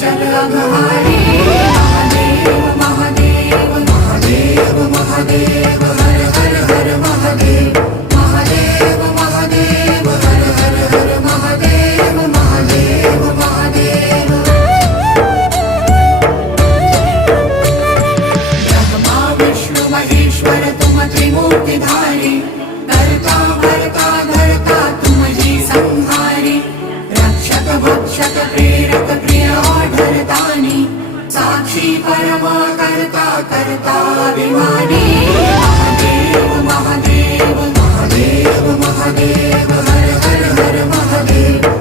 चल अघहारी महादेव महादेव महादेव महादेव हर हर हर महादेव महादेव महादेव हर हर हर महादेव महादेव महादेव ब्रह्मा विष्णु महेश्वर तुम त्रिमूर्तिधारी करता भरता धरता तुम जी संहारी रक्षक भक्षक प्रेरक प्रिय आढरतानी साक्षी परमा करता करता अभिमानी महादेव महादेव महादेव महादेव हर हर हर महादेव